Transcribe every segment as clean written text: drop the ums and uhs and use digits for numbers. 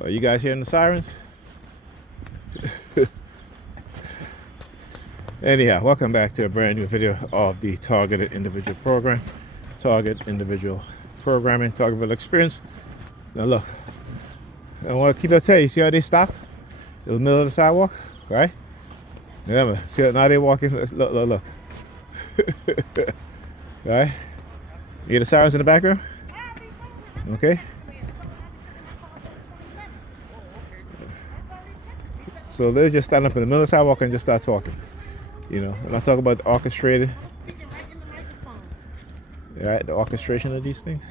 Are you guys hearing the sirens? Anyhow, welcome back to a brand new video of the Targeted Individual Program. Target Individual Programming, Targetable Experience. Now look, I want to keep on telling you, see how they stop in the middle of the sidewalk, right? Remember, see how now they're walking, look. Right? You hear the sirens in the background? Okay. So they just stand up in the middle of the sidewalk and just start talking. You know, and I talk about the orchestrated, right? The orchestration of these things,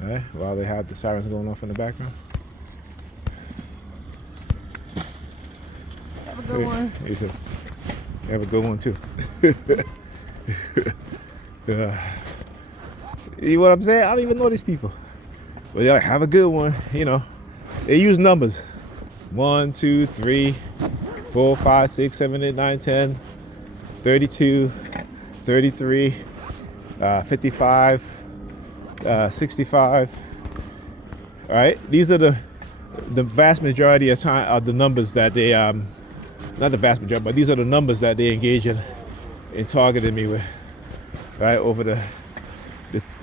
right? While they have the sirens going off in the background. Have a good one. You too. You have a good one too. You know what I'm saying? I don't even know these people. But they're like, have a good one. You know, they use numbers. 1, 2, 3, 4, 5, 6, 7, 8, 9, 10, 32, 33, 55, 65. All right, these are the vast majority of time of the numbers that they not the vast majority, but these are the numbers that they engage in targeting me with, right, over the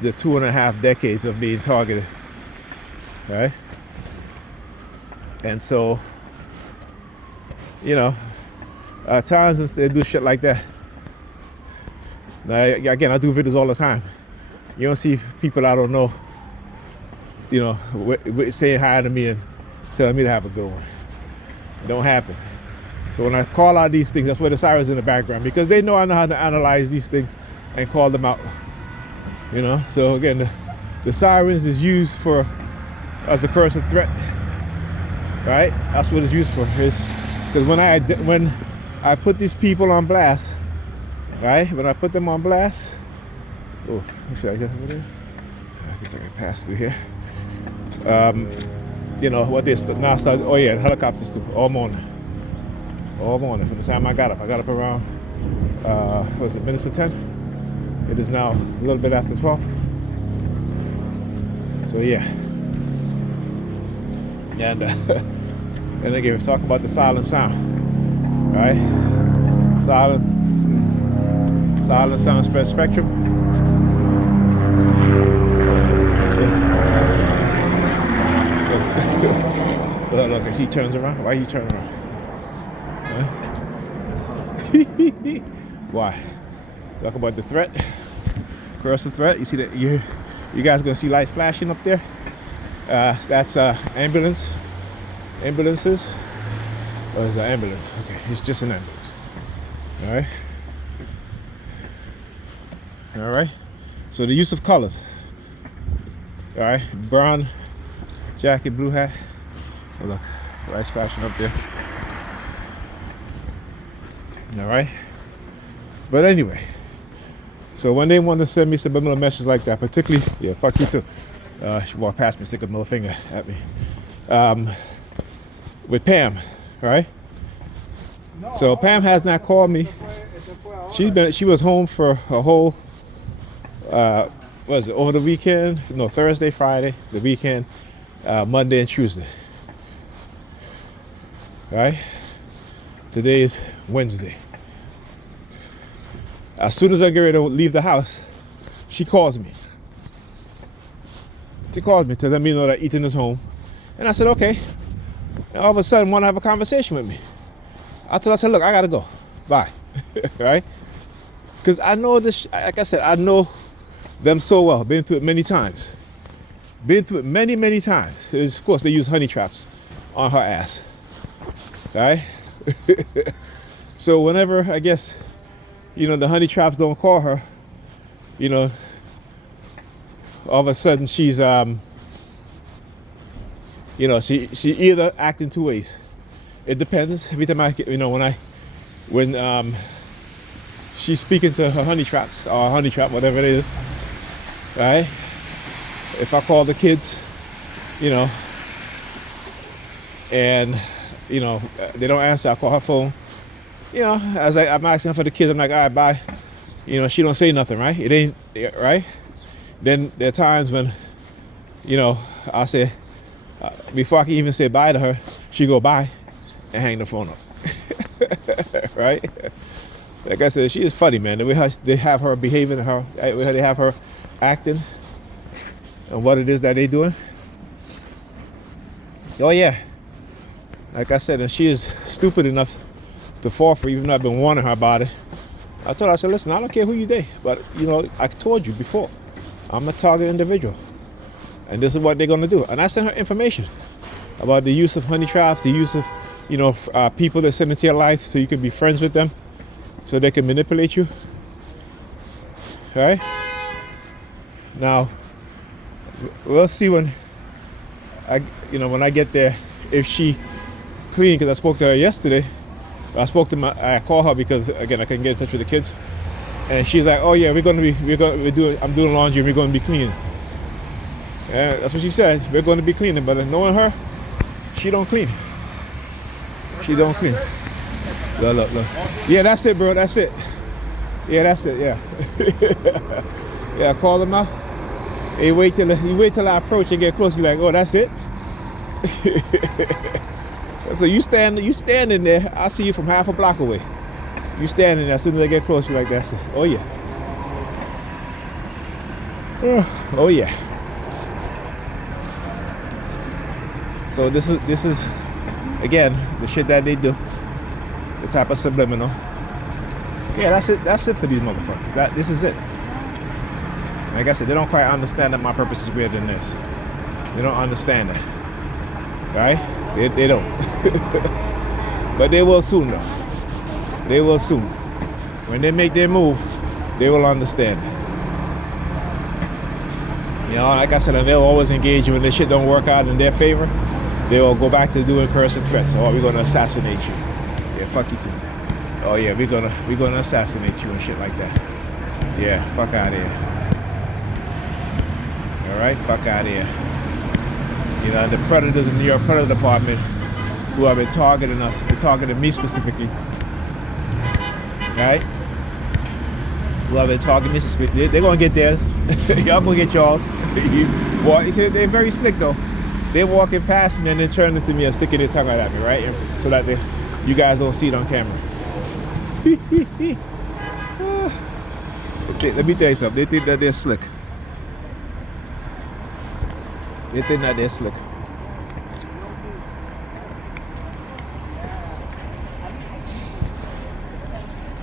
2.5 decades of being targeted, right? And so, you know, at times they do shit like that. Now, again, I do videos all the time. You don't see people I don't know, you know, saying hi to me and telling me to have a good one. It don't happen. So when I call out these things, that's where the sirens in the background, because they know I know how to analyze these things and call them out. You know, so again, the sirens is used for as a cursive threat, right? That's what it's used for. Is because when I put these people on blast, right? When I put them on blast, oh, should I get over there? I guess I can pass through here. You know what they now start. Oh yeah, helicopters too, all morning. All morning from the time I got up around what was it, minutes to 10. It is now a little bit after 12. So yeah. And and again, we're talking about the silent sound, right? Silent sound spread spectrum. Look, as he turns around. Why are you turning around? Huh? Why? Talk about the threat, cursive threat. You see that you guys gonna see lights flashing up there. That's ambulances. Or is it an ambulance? Okay, it's just an ambulance. All right. All right. So the use of colors. All right, brown jacket, blue hat. Oh, look, lights flashing up there. All right. But anyway. So when they want to send me subliminal messages like that, particularly, yeah, fuck you too. She walked past me, stick a middle finger at me. With Pam, right? So Pam has not called me. She was home for a whole, what was it, over the weekend? No, Thursday, Friday, the weekend, Monday and Tuesday. Right? Today is Wednesday. As soon as I get ready to leave the house, she calls me. She calls me to let me know that Ethan is home. And I said, okay. And all of a sudden, want to have a conversation with me. I told her, I said, look, I got to go. Bye. Right? Because I know this, like I said, I know them so well. Been through it many times. Been through it many, many times. Of course, they use honey traps on her ass. Right? So whenever, I guess, you know, the honey traps don't call her, you know, all of a sudden she's, you know, she either acting two ways. It depends. Every time I, you know, when she's speaking to her honey traps or honey trap, whatever it is, right? If I call the kids, you know, and, you know, they don't answer, I call her phone. You know, as I'm asking for the kids, I'm like, all right, bye. You know, she don't say nothing, right? It ain't, right? Then there are times when, you know, I say, Before I can even say bye to her, she go bye and hang the phone up. Right? Like I said, she is funny, man. The way they have her behaving, they have her acting, and what it is that they doing. Oh yeah. Like I said, and she is stupid enough to fall for it, even though I've been warning her about it. I told her, I said, listen, I don't care who you date, but I told you before, I'm a target individual. And this is what they're gonna do. And I sent her information about the use of honey traps, the use of, people that send into your life so you can be friends with them, so they can manipulate you. All right? Now, we'll see when I get there, if she clean, because I spoke to her yesterday. I called her because, again, I couldn't get in touch with the kids. And she's like, oh yeah, I'm doing laundry and we're going to be cleaning. And that's what she said. We're going to be cleaning, but knowing her, she don't clean. She don't clean. Look. Yeah, that's it, bro. That's it. Yeah, that's it. Yeah. Yeah, call him out. You wait till I approach and get close. You're like, oh, that's it. So you standing there. I see you from half a block away. You standing there. As soon as I get close, you're like, that's it. Oh yeah. Oh yeah. So this is again the shit that they do. The type of subliminal. Yeah, that's it for these motherfuckers. This is it. Like I said, they don't quite understand that my purpose is greater than this. They don't understand that. Right? They don't. But they will soon though. They will soon. When they make their move, they will understand. Like I said, and they'll always engage you when this shit don't work out in their favor. They will go back to doing cursing threats. Oh, we're gonna assassinate you. Yeah, fuck you too. Oh yeah, we're gonna assassinate you and shit like that. Yeah, fuck out of here. Alright, fuck out of here. The predators in the New York Predator Department who have been targeting us, been targeting me specifically. Right? Who have been targeting me specifically. They're gonna get theirs. Y'all gonna get y'all's. You see, they're very slick though. They're walking past me and then turning to me and sticking their tongue out at me, right? So that you guys don't see it on camera. Let me tell you something. They think that they're slick. They think that they're slick.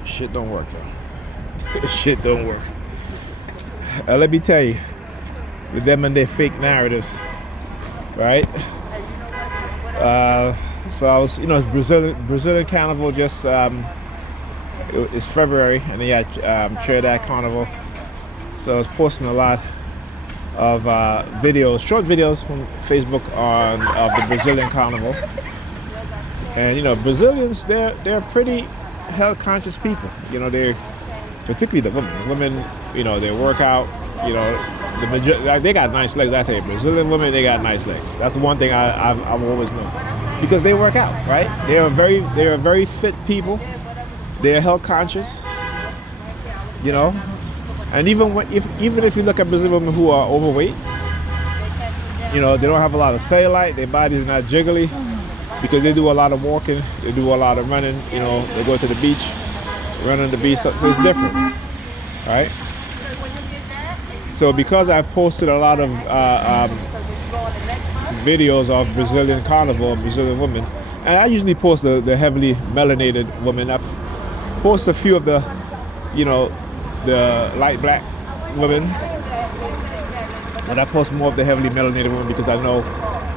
Shit don't work though. Shit don't work. Let me tell you, with them and their fake narratives, right? So I was, it's Brazilian Carnival just, it's February, and they had Trinidad Carnival. So I was posting a lot of videos, short videos from Facebook of the Brazilian Carnival. And Brazilians, they're pretty health conscious people. They're particularly the women. Women, they work out. They got nice legs. I tell you, Brazilian women, they got nice legs. That's the one thing I've always known, because they work out, right? They are very fit people. They're health conscious. And even if you look at Brazilian women who are overweight, they don't have a lot of cellulite. Their bodies are not jiggly because they do a lot of walking. They do a lot of running. They go to the beach, run on the beach. So it's different, right? So because I posted a lot of videos of Brazilian Carnival, Brazilian women, and I usually post the heavily melanated women. I post a few of the light black women, but I post more of the heavily melanated women because I know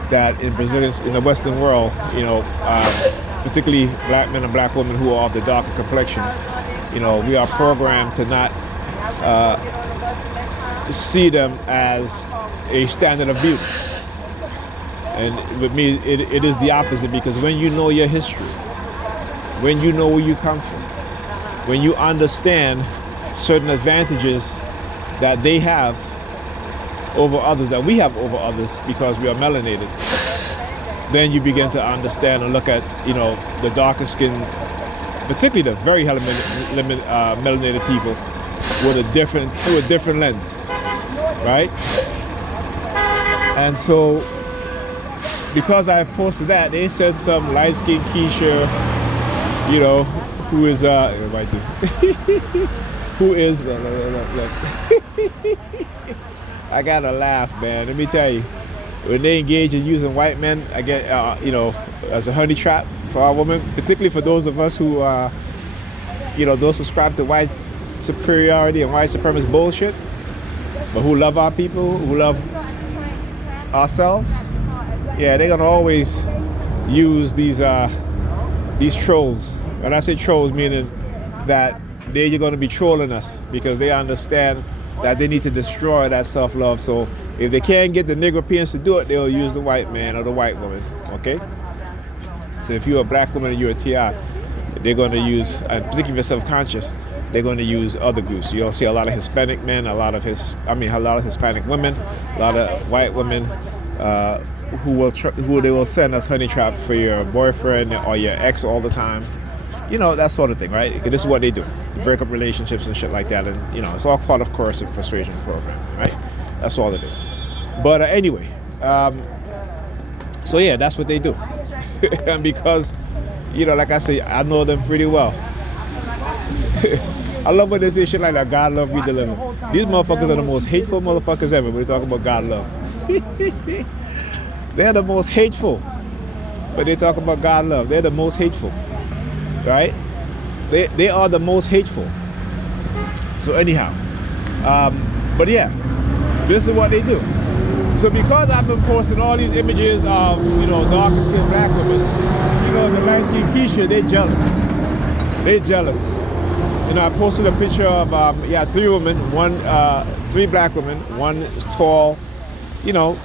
that in the Western world, particularly black men and black women who are of the darker complexion, we are programmed to not see them as a standard of beauty. And with me, it is the opposite, because when you know your history, when you know where you come from, when you understand certain advantages that they have over others, that we have over others because we are melanated, then you begin to understand and look at, the darker skin, particularly the very melanated people, through a different lens, right? And so because I posted that, they said some light-skinned Keisha, you know, who is white dude, who is look. I gotta laugh, man. Let me tell you, when they engage in using white men, I get you know, as a honey trap for our women, particularly for those of us who you know, those subscribe to white superiority and white supremacist bullshit, but who love our people, who love ourselves. Yeah, they're gonna always use these trolls. And I say trolls meaning that they're gonna be trolling us because they understand that they need to destroy that self-love. So if they can't get the Negropeans to do it, they'll use the white man or the white woman. Okay? So if you're a black woman and you're a TI, they're gonna use, and particularly if you're self-conscious, they're going to use other groups. You'll see a lot of Hispanic men, a lot of Hispanic women, a lot of white women who they will send as honey trap for your boyfriend or your ex all the time. You know, that sort of thing, right? This is what they do. Break up relationships and shit like that. And, you know, it's all part of coercive persuasion program, right? That's all it is. But anyway, so yeah, that's what they do. And because, you know, like I say, I know them pretty well. I love when they say shit like that, God love, we deliver. These motherfuckers are the most hateful motherfuckers ever when we talk about God love. They're the most hateful. But they talk about God love. They're the most hateful. Right? They are the most hateful. So anyhow. But yeah, this is what they do. So because I've been posting all these images of, you know, darker skinned black women, you know, the light skinned Keisha, they're jealous. They're jealous. You know, I posted a picture of, three women, three black women. One is tall, you know,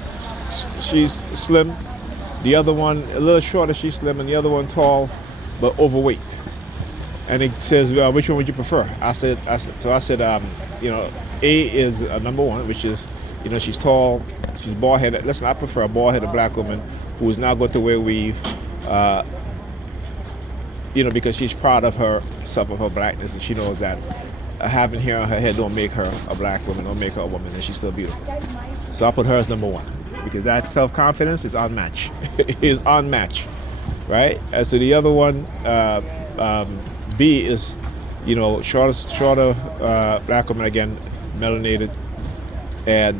she's slim. The other one, a little shorter, she's slim, and the other one tall, but overweight. And it says, which one would you prefer? I said, you know, A is number one, which is, you know, she's tall, she's bald-headed. Listen, I prefer a bald-headed black woman who is not going to wear weave, you know, because she's proud of herself, of her blackness, and she knows that having hair on her head don't make her a black woman, don't make her a woman, and she's still beautiful. So I put her as number one, because that self-confidence is unmatched. It is unmatched, right? And so the other one, B, is, you know, shorter black woman, again, melanated, and,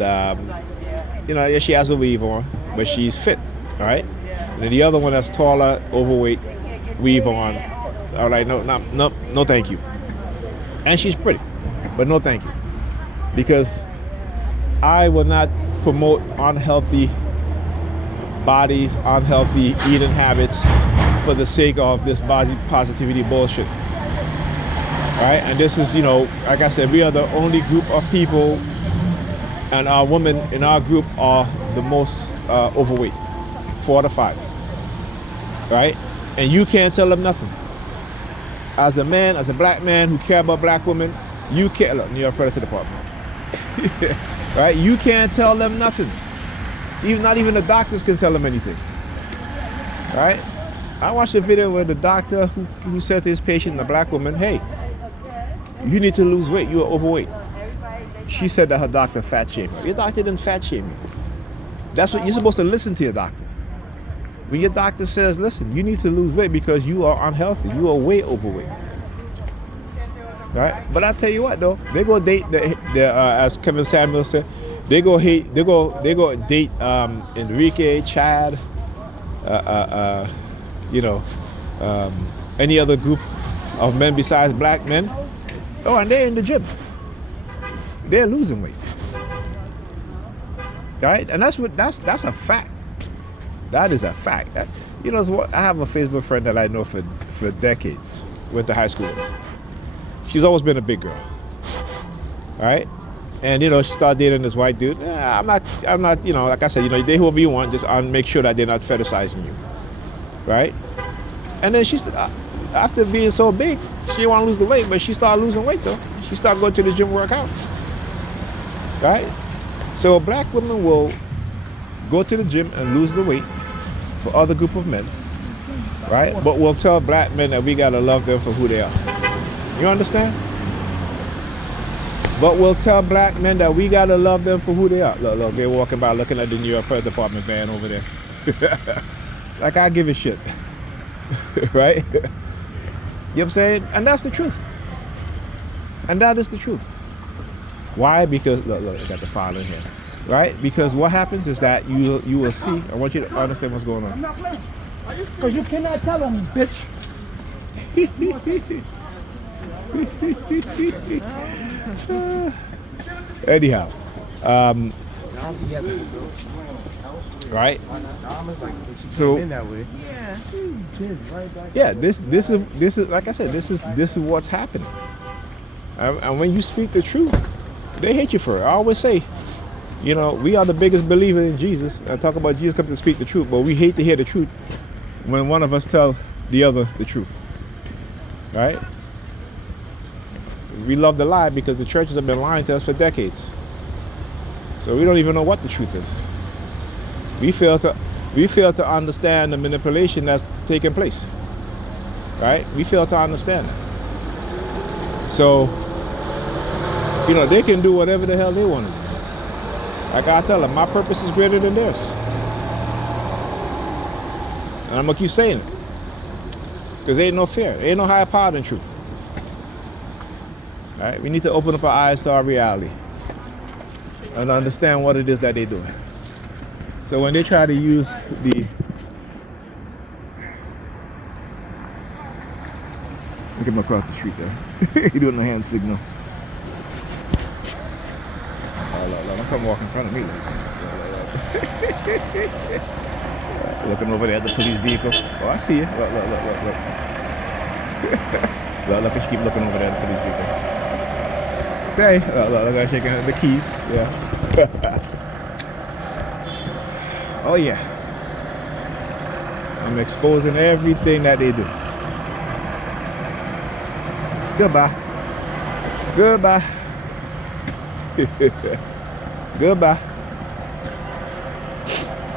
you know, yeah, she has a weave on, but she's fit, all right? And then the other one that's taller, overweight, weave on. All right, no, thank you. And she's pretty, but no, thank you, because I will not promote unhealthy bodies, unhealthy eating habits for the sake of this body positivity bullshit. All right, and this is, you know, like I said, we are the only group of people, and our women in our group are the most overweight, 4 to 5. Right? And you can't tell them nothing. As a man, as a black man who care about black women, you can't, look, New York Predator Department. Right? You can't tell them nothing. Not even the doctors can tell them anything. Right? I watched a video where the doctor who said to his patient, a black woman, hey, you need to lose weight, you are overweight. She said that her doctor fat shamed her. Your doctor didn't fat shame you. That's what you're supposed to listen to your doctor. When your doctor says, listen, you need to lose weight because you are unhealthy, you are way overweight. Right? But I tell you what though, they go date as Kevin Samuels said, they go date Enrique, Chad, you know, any other group of men besides black men. Oh, and they're in the gym. They're losing weight. Right? And that's a fact. That is a fact. You know what? I have a Facebook friend that I know for decades. Went to high school with. She's always been a big girl. All right? And, you know, she started dating this white dude. I'm not, you know, like I said, you know, you date whoever you want, just make sure that they're not fetishizing you. Right? And then she, after being so big, she didn't want to lose the weight, but she started losing weight, though. She started going to the gym, work out. Right? So a black woman will go to the gym and lose the weight for other group of men, right? But we'll tell black men that we gotta love them for who they are. You understand? But we'll tell black men that we gotta love them for who they are. Look, they're walking by looking at the New York Police Department van over there. Like I give a shit. Right? You know what I'm saying? And that's the truth. And that is the truth. Why? Because look, I got the file in here. Right? Because what happens is that you will see. I want you to understand what's going on. I'm not playing. Because you cannot tell them, bitch. Anyhow, right? So yeah, this is like I said, this is what's happening. And when you speak the truth, they hate you for it. I always say, you know, we are the biggest believer in Jesus. I talk about Jesus coming to speak the truth, but we hate to hear the truth when one of us tell the other the truth. Right? We love the lie because the churches have been lying to us for decades. So we don't even know what the truth is. We fail to understand the manipulation that's taking place. Right? We fail to understand that. So, you know, they can do whatever the hell they want to do. Like I tell them, my purpose is greater than theirs. And I'm going to keep saying it. Because there ain't no fear. There ain't no higher power than truth. All right? We need to open up our eyes to our reality and understand what it is that they're doing. So when they try to use the... Look at him across the street there. He doing the hand signal. Don't come walk in front of me. Looking over there at the police vehicle. Oh, I see you. Look. Look, she keep looking over there at the police vehicle. Okay. Look, I'm shaking the keys. Yeah. Oh, yeah. I'm exposing everything that they do. Goodbye. Goodbye. Goodbye.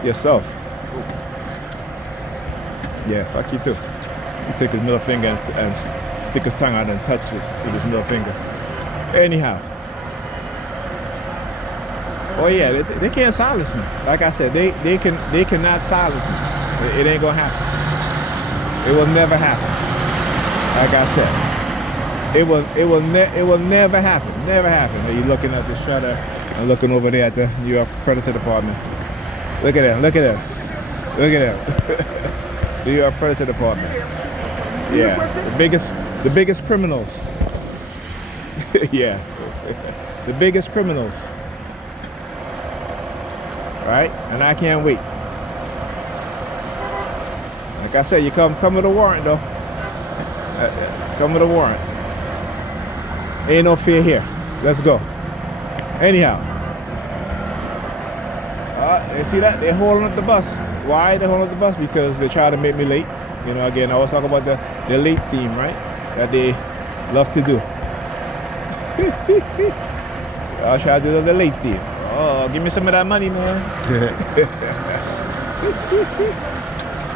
Yourself. Yeah, fuck you too. He took his middle finger and stick his tongue out and touch it with his middle finger. Anyhow. Oh yeah, they can't silence me. Like I said, they cannot silence me. It ain't gonna happen. It will never happen. Like I said, it will never happen. Never happen. Are you looking at the shutter and looking over there at the New York Predator Department? Look at that. Look at that. Look at that. New York Predator Department. Yeah, the biggest criminals. Yeah, the biggest criminals. Right? And I can't wait. Like I said, you come with a warrant though. Come with a warrant. Ain't no fear here. Let's go. Anyhow. You see that? They're holding up the bus. Why they're holding up the bus? Because they try to make me late. You know, again, I always talk about the late theme, right? That they love to do. I'll try to do the late theme. Oh, give me some of that money, man.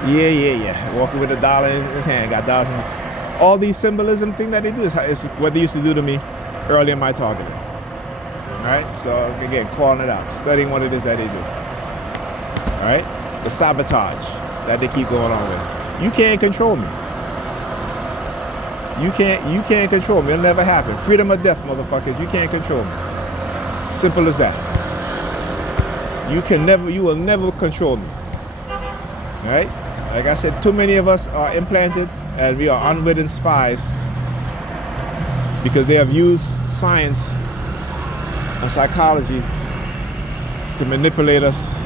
Yeah. Walking with $1 in his hand, got dollars in. All these symbolism thing that they do is what they used to do to me early in my targeting. All right, so again, calling it out, studying what it is that they do. All right, the sabotage that they keep going on with. You can't control me. You can't control me. It'll never happen. Freedom or death, motherfuckers. You can't control me. Simple as that. You will never control me. All right? Like I said, too many of us are implanted and we are unwitting spies because they have used science and psychology to manipulate us.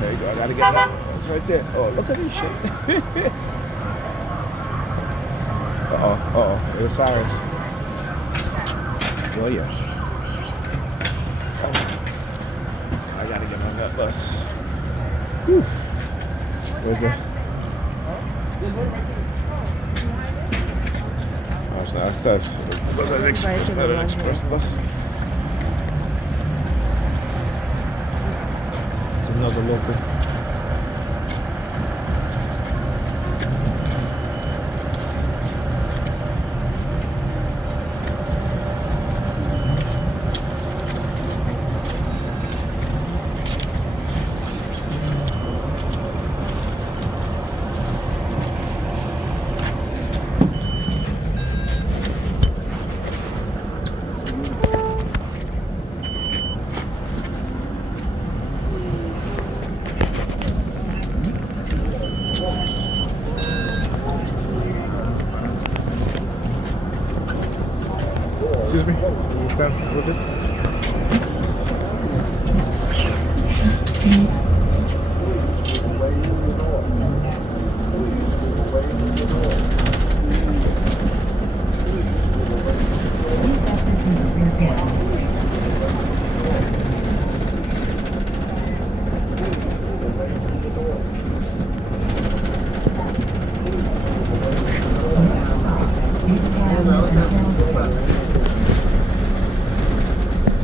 There you go. I gotta get that. It's right there. Oh, look at this shit. Uh-oh. There's sirens. Oh, yeah. I gotta get on that bus. Whew. Where's the... Oh, it's not a touch. It's not an express bus. It's another local. time. We're good.